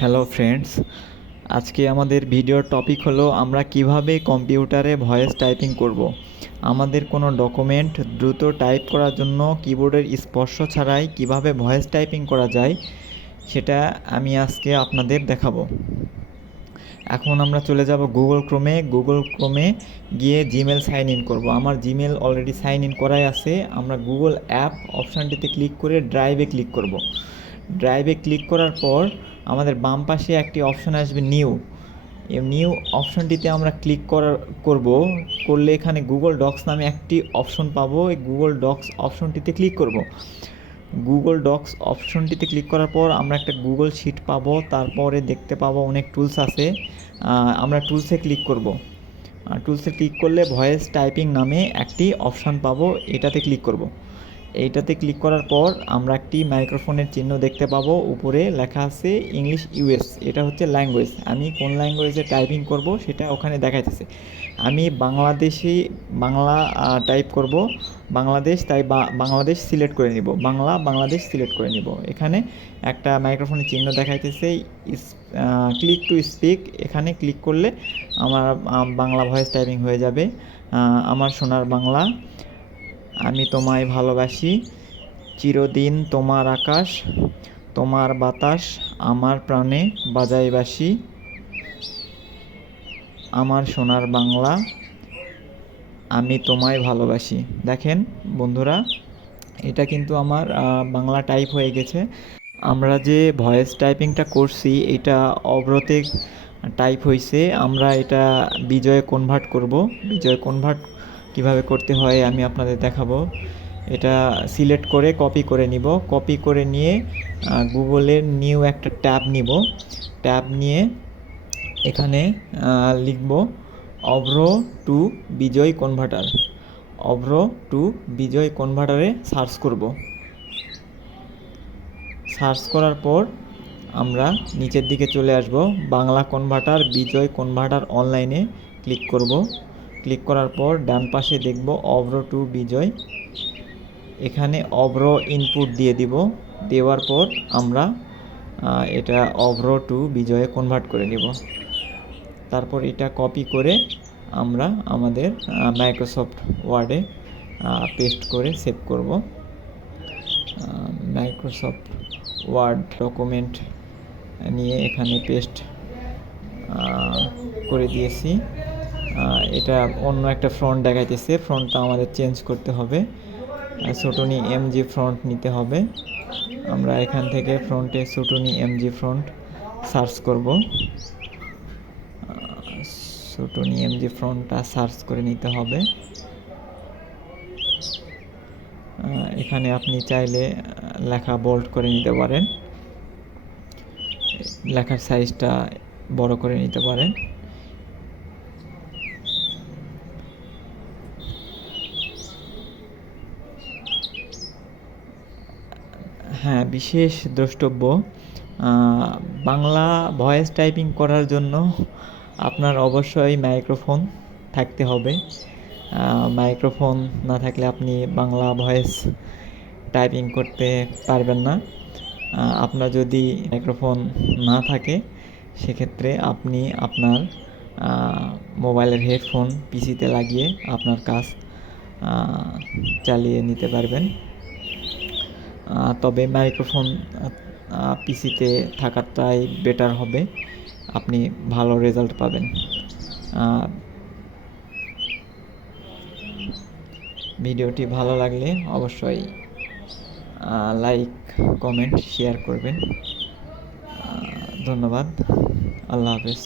Hello friends আজকে আমাদের ভিডিওর টপিক হলো, আমরা কীভাবে কম্পিউটারে ভয়েস টাইপিং করব। আমাদের কোনো ডকুমেন্ট দ্রুত টাইপ করার জন্য কিবোর্ডের স্পর্শ ছাড়াই কীভাবে ভয়েস টাইপিং করা যায়, সেটা আমি আজকে আপনাদের দেখাবো। এখন আমরা চলে যাব গুগল ক্রোমে গুগল ক্রোমে গিয়ে জিমেল সাইন ইন করব। আমার জিমেল অলরেডি সাইন ইন করাই আছে। আমরা গুগল অ্যাপ অপশানটিতে ক্লিক করে ড্রাইভে ক্লিক করব। ড্রাইভে ক্লিক করার পর আমাদের বাম পাশে একটি অপশন আসবে নিউ নিউ অপশনটিতে আমরা ক্লিক করার, করব। করলে এখানে গুগল ডক্স নামে একটি অপশন পাবো। এই গুগল ডক্স অপশনটিতে ক্লিক করব। গুগল ডক্স অপশনটিতে ক্লিক করার পর আমরা একটা গুগল শিট পাবো। তারপরে দেখতে পাবো অনেক টুলস আছে। আমরা টুলসে ক্লিক করব। টুলসে ক্লিক করলে ভয়েস টাইপিং নামে একটি অপশান পাবো। এটাতে ক্লিক করব। এইটাতে ক্লিক করার পর আমরা একটি মাইক্রোফোনের চিহ্ন দেখতে পাবো। উপরে লেখা আছে ইংলিশ ইউএস এটা হচ্ছে ল্যাঙ্গুয়েজ আমি কোন ল্যাঙ্গুয়েজে টাইপিং করব সেটা ওখানে দেখাইতেছে। আমি বাংলাদেশি বাংলা টাইপ করব। বাংলাদেশ, তাই বাংলাদেশ সিলেক্ট করে নিব। বাংলা, বাংলাদেশ সিলেক্ট করে নিব। এখানে একটা মাইক্রোফোনের চিহ্ন দেখাইতেছে। ক্লিক টু স্পিক এখানে ক্লিক করলে আমার বাংলা ভয়েস টাইপিং হয়ে যাবে। আমার সোনার বাংলা। আমি তোমায় ভালোবাসি। চিরদিন তোমার আকাশ, তোমার বাতাস আমার প্রাণে বাজাইবাসি। আমার সোনার বাংলা আমি তোমায় ভালোবাসি। দেখেন বন্ধুরা, এটা কিন্তু আমার বাংলা টাইপ হয়ে গেছে। আমরা যে ভয়েস টাইপিংটা করছি, এটা অব্রতে টাইপ হয়েছে আমরা এটা বিজয়ে কনভার্ট করব। বিজয় কনভার্ট কীভাবে করতে হয় আমি আপনাদের দেখাবো। এটা সিলেক্ট করে কপি করে নিব। কপি করে নিয়ে গুগলের নিউ একটা ট্যাব নিব। ট্যাব নিয়ে এখানে লিখব Avro to Bijoy converter Avro to Bijoy কনভার্টারে search করব। সার্চ করার পর আমরা নিচের দিকে চলে আসব। বাংলা কনভার্টার বিজয় কনভার্টার অনলাইনে ক্লিক করব। ক্লিক করার পর ডান পাশে দেখব অব্র টু বিজয়। এখানে অব্র ইনপুট দিয়ে দিব। দেওয়ার পর আমরা এটা অব্র টু বিজয়ে কনভার্ট করে নিব। তারপর এটা কপি করে আমরা আমাদের মাইক্রোসফট ওয়ার্ডে পেস্ট করে সেভ করব। মাইক্রোসফট ওয়ার্ড ডকুমেন্ট নিয়ে এখানে পেস্ট করে দিয়েছি। এটা অন্য একটা ফ্রন্ট দেখাইতেছে। ফ্রন্টটা আমাদের চেঞ্জ করতে হবে। সোটনি এমজি ফ্রন্ট নিতে হবে। আমরা এখান থেকে ফ্রন্টে সোটনি এমজি ফ্রন্ট সার্চ করব। সোটনি এমজি ফ্রন্টটা সার্চ করে নিতে হবে। এখানে আপনি চাইলে লেখা বোল্ড করে নিতে পারেন। লেখার সাইজটা বড় করে নিতে পারেন। হ্যাঁ বিশেষ দ্রষ্টব্য বাংলা ভয়েস টাইপিং করার জন্য আপনার অবশ্যই মাইক্রোফোন থাকতে হবে। মাইক্রোফোন না থাকলে আপনি বাংলা ভয়েস টাইপিং করতে পারবেন না। আপনার যদি মাইক্রোফোন না থাকে, সেক্ষেত্রে আপনি আপনার মোবাইলের হেডফোন, পিসিতে লাগিয়ে আপনার কাজ চালিয়ে নিতে পারবেন। তবে মাইক্রোফোন পিসিতে থাকাটাই বেটার হবে। আপনি ভালো রেজাল্ট পাবেন। ভিডিওটি ভালো লাগলে অবশ্যই লাইক কমেন্ট শেয়ার করবেন। ধন্যবাদ। আল্লাহ হাফেজ।